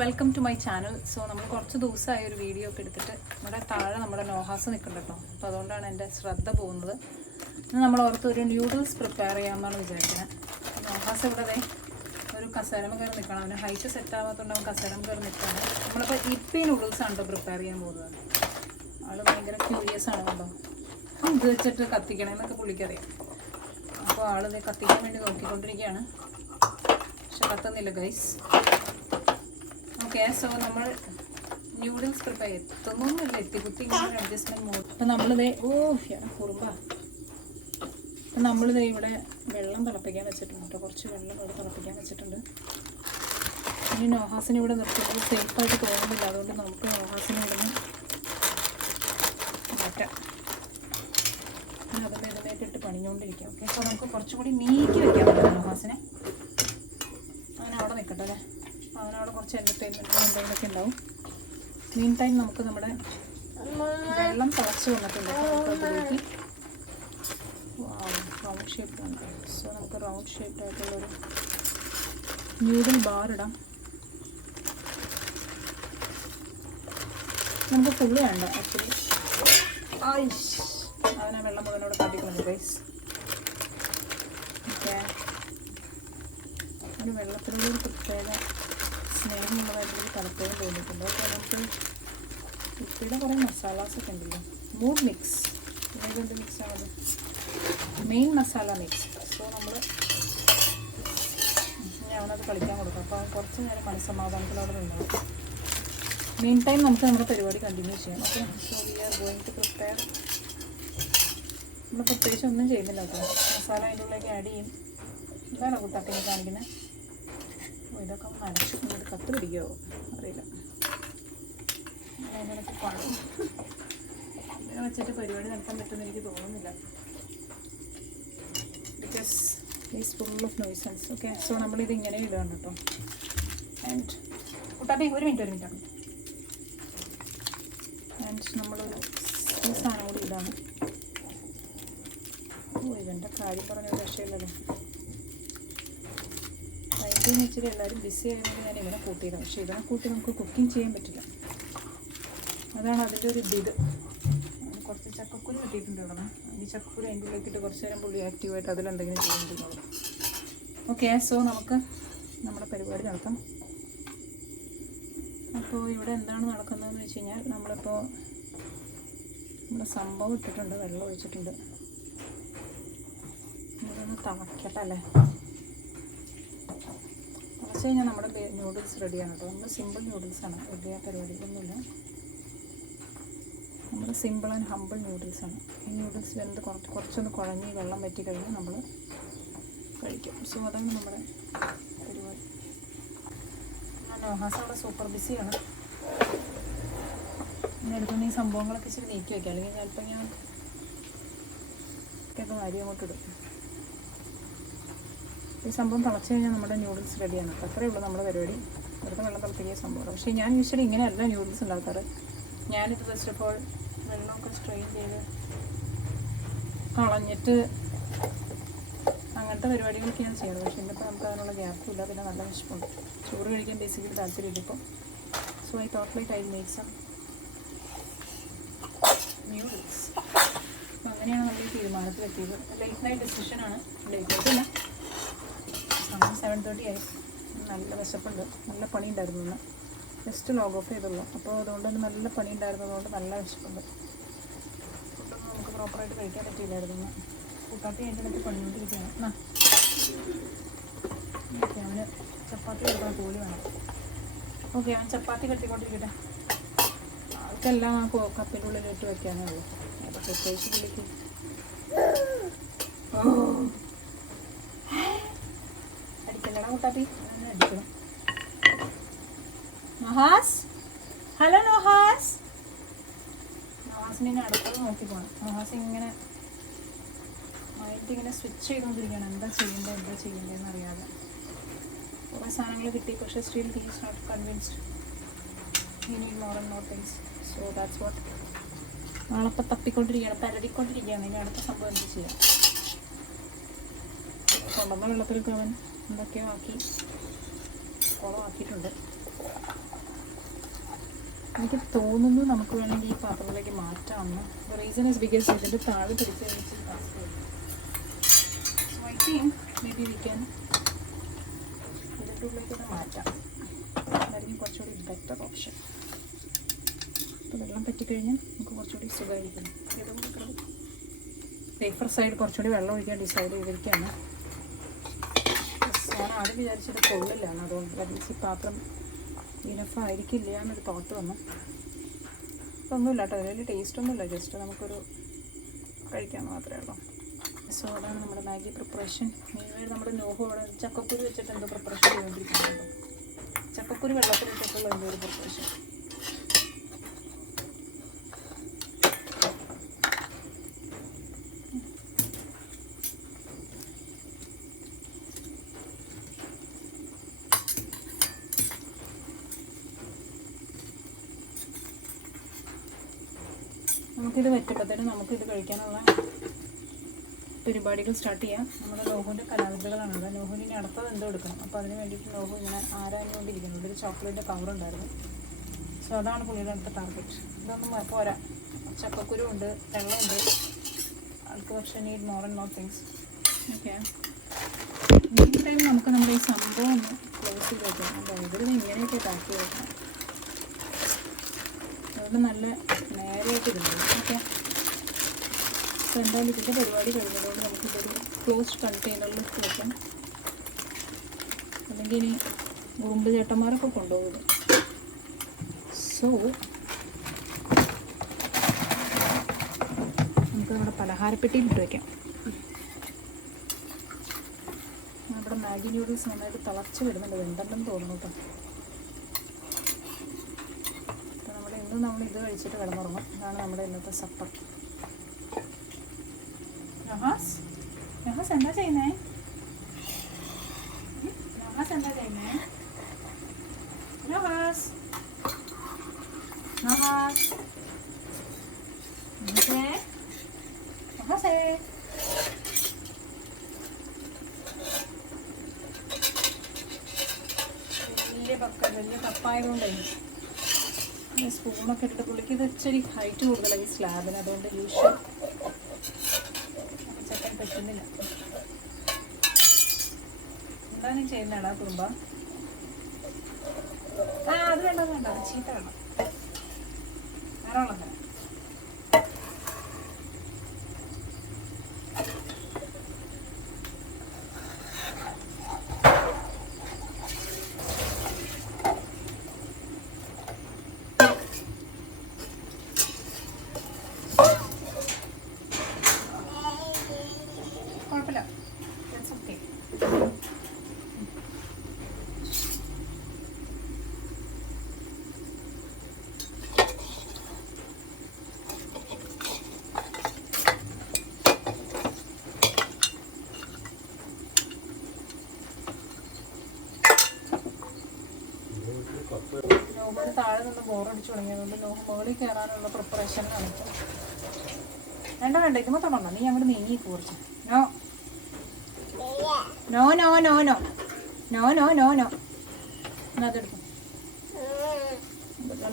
Welcome to my channel. So നമ്മൾ കുറച്ച് ദിവസമായി ഒരു വീഡിയോ ഒക്കെ എടുത്തിട്ട് നമ്മുടെ താഴെ നമ്മുടെ നോഹാസ് നിൽക്കുന്നുണ്ട് കേട്ടോ. അപ്പോൾ അതുകൊണ്ടാണ് എൻ്റെ ശ്രദ്ധ പോകുന്നത്. ഇന്ന് നമ്മൾ ഓർത്ത് ഒരു ന്യൂഡിൽസ് പ്രിപ്പയർ ചെയ്യാമെന്നാണ് വിചാരിക്കുന്നത്. നോഹാസ് ഇവിടെ ഒരു കസേരമ കയറി നിൽക്കണം. അവന് ഹൈറ്റ് സെറ്റ് ആവാത്തതുകൊണ്ട് അവൻ കസേരമ കയറി നിൽക്കുകയാണ്. നമ്മളിപ്പോൾ ഇപ്പി നൂഡിൽസ് ആണ് കേട്ടോ പ്രിപ്പയർ ചെയ്യാൻ പോകുന്നത്. ആൾ ഭയങ്കര ക്യൂരിയസ് ആണ് കേട്ടോ. ഇത് വെച്ചിട്ട് കത്തിക്കണമെന്നൊക്കെ പുള്ളിക്കറിയാം. അപ്പോൾ ആളിത് കത്തിക്കാൻ വേണ്ടി നോക്കിക്കൊണ്ടിരിക്കുകയാണ്. പക്ഷെ കത്തുന്നില്ല ഗൈസ്. ഓക്കെ, സോ നമ്മൾ ന്യൂഡിൽസ് പ്രിപ്പയർ എത്തുന്നൊന്നുമില്ല, എത്തിക്കുത്തി ഇങ്ങനെ അഡ്ജസ്റ്റ്മെൻറ്റ് മോഡ്. അപ്പം നമ്മളിത് കുറുമ്പാ. അപ്പം നമ്മളിത് ഇവിടെ വെള്ളം തിളപ്പിക്കാൻ വെച്ചിട്ടുണ്ട് കേട്ടോ. കുറച്ച് വെള്ളം ഇവിടെ തിളപ്പിക്കാൻ വെച്ചിട്ടുണ്ട്. ഇനി നോഹാസിനെ ഇവിടെ നിർത്തുന്നത് സേഫായിട്ട് തോന്നുന്നില്ല. അതുകൊണ്ട് നമുക്ക് നോഹാസിനെ ഇവിടെ നിന്ന് മാറ്റാം. അതിൻ്റെ ഇതിലേക്ക് ഇട്ട് പണിഞ്ഞുകൊണ്ടിരിക്കാം. ഓക്കെ, സോ നമുക്ക് കുറച്ചും കൂടി നീക്കി വെക്കാൻ പറ്റും നോഹാസിനെ. അങ്ങനെ അവിടെ നിൽക്കട്ടെ അല്ലേ. അവനവിടെ കുറച്ച് എൻ്റർടൈൻമെൻറ്റ് എന്തെങ്കിലുമൊക്കെ ഉണ്ടാവും. മീൻ ടൈം നമുക്ക് നമ്മുടെ വെള്ളം തിളച്ച് വന്നിട്ടുണ്ട്. അതിലേക്ക് റൗണ്ട് ഷേപ്പിലുണ്ട്. സോ നമുക്ക് റൗണ്ട് ഷേപ്പായിട്ടുള്ളൊരു ന്യൂഡിൽ ബാർ ഇടാം. നമുക്ക് ഫുള്ള് വേണ്ട ആക്ച്വലി. അവനെ വെള്ളം മുഴുവനോട് കാട്ടിക്കളഞ്ഞു ഗൈസ്. ഓക്കെ, ഒരു വെള്ളത്തിലുള്ള ഒരു പ്രത്യേക സ്നേഹമുള്ളതായിട്ടുള്ളൊരു തലപ്പേരും തോന്നിയിട്ടുണ്ട്. അപ്പോൾ നമുക്ക് ഇപ്പിയുടെ കുറേ മസാലാസൊക്കെ ഉണ്ടല്ലോ. മൂഡ് മിക്സ്, ഇതിലേക്ക് എന്ത് മിക്സാണത്? Main masala mix. സോ നമ്മൾ അവനത് കളിക്കാൻ കൊടുക്കാം. അപ്പോൾ കുറച്ച് നേരം മനസ്സമാധാനത്തിലവിടെ നിന്നത്. മെയിൻ ടൈം നമുക്ക് നമ്മുടെ പരിപാടി കണ്ടിന്യൂ ചെയ്യാം. Okay, so we are going to prepare. നമ്മൾ പ്രത്യേകിച്ച് ഒന്നും ചെയ്യുന്നില്ല കേട്ടോ. മസാല അതിൻ്റെ ഉള്ളിലേക്ക് ആഡ് ചെയ്യും. ഇതാണ് കുട്ടാക്കിനെ കാണിക്കുന്നത്. ഇതൊക്കെ നനച്ച് ഇങ്ങോട്ട് കത്ത് പിടിക്കുമോ അറിയില്ല. അതിനൊക്കെ പണി ഇങ്ങനെ വെച്ചിട്ട് പരിപാടി നടത്താൻ പറ്റുമെന്ന് എനിക്ക് തോന്നുന്നില്ല. Because is full of nuisance. Okay, so നമ്മളിത് ഇങ്ങനെ ഇടുകയാണ് കേട്ടോ. ആൻഡ് കുട്ടാപ്പി ഒരു മിനിറ്റ് ആണ്. ആൻഡ് നമ്മളൊരു ഈ സാധനം കൂടി ഇതാണ്. ഇതെൻ്റെ കാര്യം പറഞ്ഞ രക്ഷയില്ലല്ലോ. അതിന് വെച്ചിട്ട് എല്ലാവരും ബിസി ആയതുകൊണ്ട് ഞാൻ ഇങ്ങനെ കൂട്ടിയിടാം. പക്ഷേ ഇതിനെ കൂട്ടി നമുക്ക് കുക്കിംഗ് ചെയ്യാൻ പറ്റില്ല. അതാണ് അതിൻ്റെ ഒരു ഇത്. കുറച്ച് ചക്കക്കുരു കിട്ടിയിട്ടുണ്ട് ഇവിടെ. ഈ ചക്കക്കുരു അതിൻ്റെ ഉള്ളിലേക്കിട്ട് കുറച്ച് നേരം പുള്ളി ആക്റ്റീവായിട്ട് അതിലെന്തെങ്കിലും ചെയ്യുന്നുള്ളത്. ഓക്കെ, സോ നമുക്ക് നമ്മുടെ പരിപാടി നടത്താം. അപ്പോൾ ഇവിടെ എന്താണ് നടക്കുന്നതെന്ന് വെച്ച് കഴിഞ്ഞാൽ നമ്മളിപ്പോൾ നമ്മുടെ സംഭവം ഇട്ടിട്ടുണ്ട്, വെള്ളം ഒഴിച്ചിട്ടുണ്ട്. ഇതൊന്ന് തിളക്കട്ടെ അല്ലേ. തിളച്ച് കഴിഞ്ഞാൽ നമ്മുടെ നൂഡിൽസ് റെഡിയാണ് കേട്ടോ. നമ്മൾ സിമ്പിൾ നൂഡിൽസാണ്, വലിയ പരിപാടികളൊന്നുമില്ല. നമ്മൾ സിമ്പിൾ ആൻഡ് ഹമ്പിൾ നൂഡിൽസാണ്. ഈ നൂഡിൽസ് വെന്ത് കുറച്ചൊന്ന് കുഴഞ്ഞ് വെള്ളം വറ്റി കഴിഞ്ഞാൽ നമ്മൾ കഴിക്കും. സോ അതാണ് നമ്മുടെ പരിപാടി. നോഹാസ് അവിടെ സൂപ്പർ ബിസിയാണ്. ഇനി എടുക്കുന്ന ഈ സംഭവങ്ങളൊക്കെ ഇച്ചിരി നീക്കി വയ്ക്കാം. അല്ലെങ്കിൽ ചിലപ്പോൾ ഞാൻ അരി അങ്ങോട്ട് ഇടും. ഈ സംഭവം തിളച്ച് കഴിഞ്ഞാൽ നമ്മുടെ നൂഡിൽസ് റെഡിയാണ്. അപ്പോൾ അത്രയേ ഉള്ളൂ നമ്മുടെ പരിപാടി. വെറുതെ വെള്ളം തിളപ്പിക്കുക സംഭവമാണ്. പക്ഷേ ഞാൻ യൂഷ്വലി ഇങ്ങനെയല്ല നൂഡിൽസ് ഉണ്ടാക്കാറ്. ഞാനിത് ഫസ്റ്റ് ഓഫ് ഓൾ വെള്ളമൊക്കെ സ്ട്രെയിൻ ചെയ്ത് കളഞ്ഞിട്ട് അങ്ങനത്തെ പരിപാടികളൊക്കെ ഞാൻ ചെയ്യുന്നത്. പക്ഷേ ഇന്നിപ്പോൾ നമുക്ക് അതിനുള്ള ഗ്യാപ്പും ഇല്ല. പിന്നെ നല്ല വിശപ്പുണ്ട്. ചോറ് കഴിക്കാൻ ബേസിക്കലി താല്പര്യമില്ല ഇപ്പോൾ. So I thought like I make some noodles. അപ്പോൾ അങ്ങനെയാണ് നമ്മൾ ഈ തീരുമാനത്തിലെത്തിയത്. ലേറ്റ് നൈറ്റ് ഡിസിഷനാണ്. ലേറ്റ് നൈറ്റില്ല, 7:30 ആയി. നല്ല വിശപ്പുണ്ട്. നല്ല പണി ഉണ്ടായിരുന്നു ഇന്ന്. ജസ്റ്റ് ലോഗ് ഓഫ് ചെയ്തുള്ളൂ. അപ്പോൾ അതുകൊണ്ട് തന്നെ നല്ല പണി ഉണ്ടായിരുന്നതുകൊണ്ട് നല്ല വിശപ്പുണ്ട്. ഫുഡൊന്നും നമുക്ക് പ്രോപ്പറായിട്ട് കഴിക്കാൻ പറ്റിയില്ലായിരുന്നു ഇന്ന്. കൂട്ടാത്തി അതിൻ്റെ ഇടയ്ക്ക് പണിഞ്ഞുകൊണ്ടിരിക്കുകയാണ്. ഓക്കെ, അവന് ചപ്പാത്തി കൊടുക്കാൻ കൂലി വേണം. ഓക്കെ, അവൻ ചപ്പാത്തി കെട്ടിക്കൊണ്ടിരിക്കട്ടെ. അവർക്കെല്ലാം ആ കപ്പിൻ്റെ ഉള്ളിലിട്ട് വയ്ക്കാനേ ഉള്ളൂ. അപ്പോൾ പ്രത്യേകിച്ച് പുള്ളിക്ക് അടിക്കല്ലടാ കൂട്ടാത്തി, അങ്ങനെ അടിക്കണം. Noah's, hello Noah's. നോഹാസിനെ അടുത്തത് നോക്കി പോകണം. നോഹാസ് ഇങ്ങനെ ആയിട്ടിങ്ങനെ സ്വിച്ച് ചെയ്തുകൊണ്ടിരിക്കുകയാണ്. എന്താ ചെയ്യേണ്ടതെന്ന് അറിയാതെ. കുറേ സാധനങ്ങൾ കിട്ടി. പക്ഷേ still he is not convinced. He need more and more things. So that's what. നാളെപ്പോൾ തപ്പിക്കൊണ്ടിരിക്കുകയാണ്, പരതിക്കൊണ്ടിരിക്കുകയാണ്. ഇനി അടുത്ത സംഭവം എന്ത് ചെയ്യാം. കൊണ്ടുവന്ന വെള്ളത്തിലൊക്കെ അവൻ എന്തൊക്കെയോ ആക്കി കുളമാക്കിയിട്ടുണ്ട്. എനിക്ക് തോന്നുന്നു നമുക്ക് വേണമെങ്കിൽ ഈ പാത്രത്തിലേക്ക് മാറ്റാമെന്ന്. റീസൺ ഇസ് ബിക്കോസ് ഇതിൻ്റെ താഴെ പിടിച്ച് so I think may be we can ഇതിൻ്റെ ഉള്ളിലേക്ക് മാറ്റാം. അതായിരിക്കും കുറച്ചുകൂടി ബെറ്റർ ഓപ്ഷൻ. അപ്പോൾ വെള്ളം പറ്റിക്കഴിഞ്ഞാൽ നമുക്ക് കുറച്ചുകൂടി സുഖമായിരിക്കും. പേപ്പർ സൈഡ് കുറച്ചുകൂടി വെള്ളം ഒഴിക്കാൻ ഡിസൈഡ് ചെയ്തിരിക്കുകയാണ്. ഞാൻ ആദ്യം വിചാരിച്ചത് കൊള്ളില്ലാണ്, അതുകൊണ്ട് ഈ പാത്രം ഇനഫ് ആയിരിക്കില്ല എന്നൊരു തോട്ട് വന്നു. ഒന്നുമില്ല കേട്ടോ, അതിൽ ടേസ്റ്റ് ഒന്നുമില്ല, ജസ്റ്റ് നമുക്കൊരു കഴിക്കാമെന്ന് മാത്രമേ ഉള്ളൂ. സോ അതാണ് നമ്മുടെ മാഗി പ്രിപ്പറേഷൻ. മെയിനായിട്ട് നമ്മുടെ നോഹു അവിടെ ചക്കക്കുരു വെച്ചിട്ട് എന്തോ പ്രിപ്പറേഷൻ ചെയ്തുകൊണ്ടിരിക്കുന്നുണ്ടോ, ചക്കക്കുരു വെള്ളത്തിൽ വെച്ചിട്ടുള്ള എന്തോ ഒരു പ്രിപ്പറേഷൻ. നമുക്കിത് വെച്ചപ്പോഴത്തേനും നമുക്കിത് കഴിക്കാനുള്ള പരിപാടികൾ സ്റ്റാർട്ട് ചെയ്യാം. നമ്മുടെ നോഹുവിൻ്റെ കലാവിദ്യകളാണത്. നോഹുവിന് അടുത്തത് എന്തോ എടുക്കണം. അപ്പോൾ അതിന് വേണ്ടിയിട്ട് നോഹു ഇങ്ങനെ ആരാഞ്ഞുകൊണ്ടിരിക്കുന്നത്. ഒരു ചോക്ലേറ്റ് കവറുണ്ടായിരുന്നു. സോ അതാണ് പുള്ളിയുടെ അടുത്ത ടാർഗറ്റ്. ഇതൊന്നും പോരാ, ചക്കക്കുരു ഉണ്ട്, വെള്ളമുണ്ട്. ആൾക്ക് പക്ഷേ need more and more things. Okay, ഈ ടൈം നമുക്ക് നമ്മുടെ ഈ സംഭവം ഒന്ന് ക്ലോസ് ചെയ്ത് വെക്കണം. അപ്പോൾ ഇതിൽ ഇങ്ങനെയൊക്കെ പാക്ക് ചെയ്ത് വെക്കണം. അതുകൊണ്ട് നല്ല നേരെയായിട്ട് ഇരുന്നു. ഓക്കെ, സോ എന്തായാലും ഇതിൻ്റെ പരിപാടി കഴിഞ്ഞതുകൊണ്ട് നമുക്കിതൊരു ക്ലോസ്ഡ് കണ്ടെയ്നറിൽ വെക്കാം. അല്ലെങ്കിൽ ഇനി ഉറുമ്പ് ചേട്ടന്മാരൊക്കെ കൊണ്ടുപോകും. സോ നമുക്ക് നമ്മുടെ പലഹാരപ്പെട്ടിയിൽ ഇട്ട് വയ്ക്കാം. നമ്മുടെ മാഗി നൂഡിൽസ് നന്നായിട്ട് തിളച്ച് വരുന്നുണ്ട്, വെന്തണ്ടെന്ന് തോന്നുന്നു കേട്ടോ. ഇന്ന് നമ്മൾ ഇത് കഴിച്ചിട്ട് കിടന്നുറങ്ങും. ഇതാണ് നമ്മുടെ ഇന്നത്തെ സപ്പർ. നഹാസ് നഹാസ് എന്താ ചെയ്യുന്നേ? നഹാസ് എന്താ ചെയ്യുന്നേ? നഹാസ് നഹാസ് നഹാസേ വലിയ കപ്പായതുകൊണ്ടേ സ്പൂണൊക്കെ ഇട്ടിട്ട് പുള്ളിക്ക് ഇത് ഇച്ചിരി ഹൈറ്റ് കൂടുതലാണ് ഈ സ്ലാബിന്, അതുകൊണ്ട് യൂഷ്വൽ ചെക്കാൻ പറ്റുന്നില്ല. എന്താ നീ ചെയ്യുന്നതാടാ കുറുമ്പ? അത് വേണ്ട, അത് വേണ്ട, ചീത്ത വേണം. വേറെ ഉള്ളത് നോബിന് താഴെ നിന്ന് ബോറടിച്ചു തുടങ്ങിയതുകൊണ്ട് നോബ് മുകളിൽ കയറാനുള്ള പ്രിപ്പറേഷനാണ് ഇപ്പോൾ. വേണ്ട വേണ്ട, ഇതുമ്പോൾ തുടങ്ങണം. നീ അങ്ങോട്ട് നീങ്ങി കുറച്ച്. No no no no no no no no no അതെടുക്കും.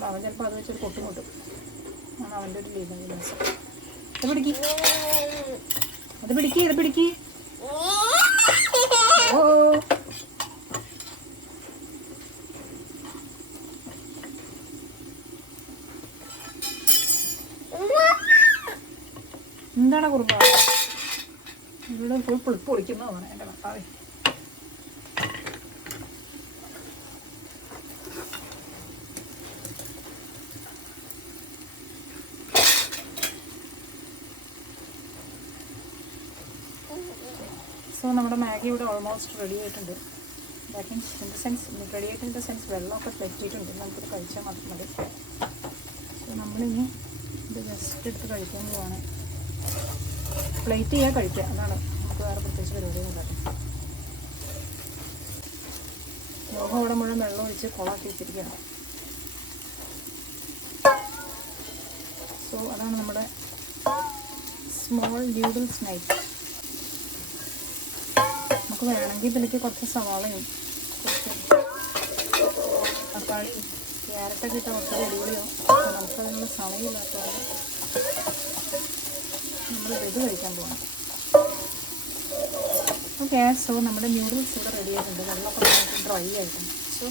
അവൻ ചിലപ്പോൾ അത് വെച്ചൊരു പൊട്ടുമുട്ടും. ആണ് അവൻ്റെ ഒരു ലീലൻസ്. അത് പിടിക്ക്, അത് പിടിക്ക്, ഇത് പിടിക്ക്. ഓ എന്താണ് കുറുമ്പ ഇവിടെ ഫുൾ പുളിപ്പ് പൊളിക്കുന്നതാണ് എൻ്റെ ഭർത്താവേ. സോ നമ്മുടെ മാഗി ഇവിടെ ഓൾമോസ്റ്റ് റെഡി ആയിട്ടുണ്ട്. That means in the sense ready ആയിട്ട് ഇൻ ദ സെൻസ് വെള്ളമൊക്കെ പറ്റിയിട്ടുണ്ട്. നമുക്കിത് കഴിച്ചാൽ മാത്രം മതി. സോ നമ്മളിനി ഇത് ജസ്റ്റ് എടുത്ത് കഴിക്കാൻ പോവാണ്. പ്ലേറ്റ് ചെയ്യാൻ കഴിക്കുക, അതാണ് നമുക്ക് വേറെ പ്രത്യേകിച്ച് പരിപാടിയൊന്നും ഇല്ല. ലോകം അവിടെ മുഴുവൻ വെള്ളം ഒഴിച്ച് കൊളാക്കി വെച്ചിരിക്കുകയാണ്. സോ അതാണ് നമ്മുടെ സ്മോൾ നൂഡിൽസ് നൈറ്റ്. നമുക്ക് വേണമെങ്കിൽ ഇതിലേക്ക് കുറച്ച് സവാളയും കുറച്ച് തക്കാളിയും ക്യാരറ്റൊക്കെ ഇട്ടാൽ മൊത്തം അടിപൊളിയാവും. നമുക്കതിനുള്ള സമയമില്ലാത്തതാണ് നമ്മൾ ഇത് കഴിക്കാൻ പോകണം. ഓക്കെ, സോ നമ്മുടെ ന്യൂഡിൽസ് ഇവിടെ റെഡി ആയിട്ടുണ്ട്. വെള്ളമൊക്കെ നമുക്ക് ഡ്രൈ ആയിട്ടുണ്ട്. സോ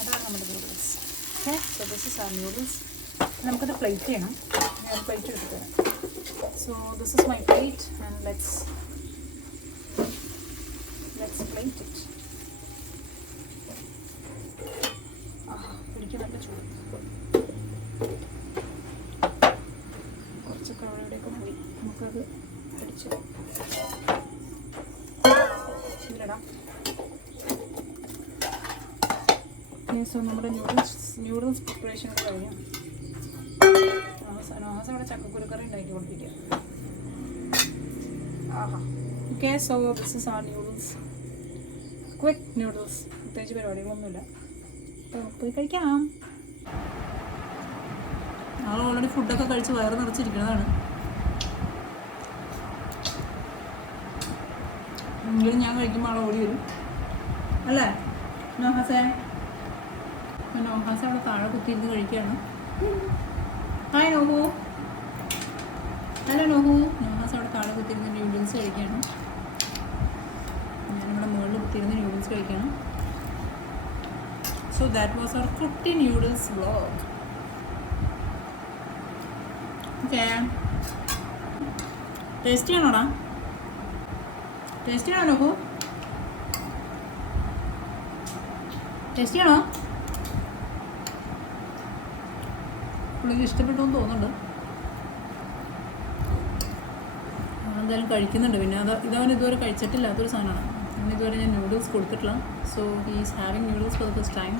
അതാണ് നമ്മുടെ noodles. Okay, so this is our noodles. നമുക്കത് പ്ലേറ്റ് ചെയ്യണം. ഞാൻ പ്ലേറ്റ് എടുത്തിട്ട് തരാം. So this is my plate and let's plate it. പിടിക്കാൻ നല്ല ചൂട്. കുറച്ചൊക്കെ അവിടെയൊക്കെ മതി. നമുക്കത് പിടിച്ച് ഇതിലിടാം. സോ നമ്മുടെ ന്യൂഡിൽസ് പ്രിപ്പറേഷൻ കഴിഞ്ഞു. നോഹസ് അവിടെ ചക്കക്കുരുക്കറി ഉണ്ടാക്കി കൊടുപ്പിക്കുക. ആഹാ. Okay, so this is our noodles. Quick noodles. പ്രത്യേകിച്ച് പരിപാടികളൊന്നുമില്ല. അപ്പോൾ പോയി കഴിക്കാം. ഞങ്ങൾ ഓൾറെഡി ഫുഡൊക്കെ കഴിച്ച് വയറ് നിറച്ചിരിക്കുന്നതാണ്. എങ്കിലും ഞാൻ കഴിക്കുമ്പോൾ ആൾ ഓടി വരും അല്ലേ നോഹാസേ? നോഹാസ അവിടെ താഴെ കുത്തിയിരുന്ന് കഴിക്കുകയാണ്. ഹായ് നോഹു. ഹലോ നോഹു. നോഹാസ് അവിടെ താഴെ കുത്തിയിരുന്ന് ന്യൂഡിൽസ് കഴിക്കുകയാണ്. ഞാനിവിടെ മുകളിൽ കുത്തിയിരുന്ന് ന്യൂഡിൽസ് കഴിക്കുകയാണ്. സോ ദാറ്റ് വാസ് അവർ കുട്ടി ന്യൂഡിൽസ് വ്ലോഗ്. ഓക്കെ, ടേസ്റ്റി ആണോടാ? ടേസ്റ്റി ആണോ നോക്കൂ? ടേസ്റ്റി ആണോ? പുള്ളിക്ക് ഇഷ്ടപ്പെട്ടു എന്ന് തോന്നുന്നുണ്ട്. എന്തായാലും കഴിക്കുന്നുണ്ട്. പിന്നെ ഇതവൻ ഇതുവരെ കഴിച്ചിട്ടില്ലാത്തൊരു സാധനമാണ്. ഇതുവരെ ഞാൻ നൂഡിൽസ് കൊടുത്തിട്ടില്ല. So he is having noodles for the first time.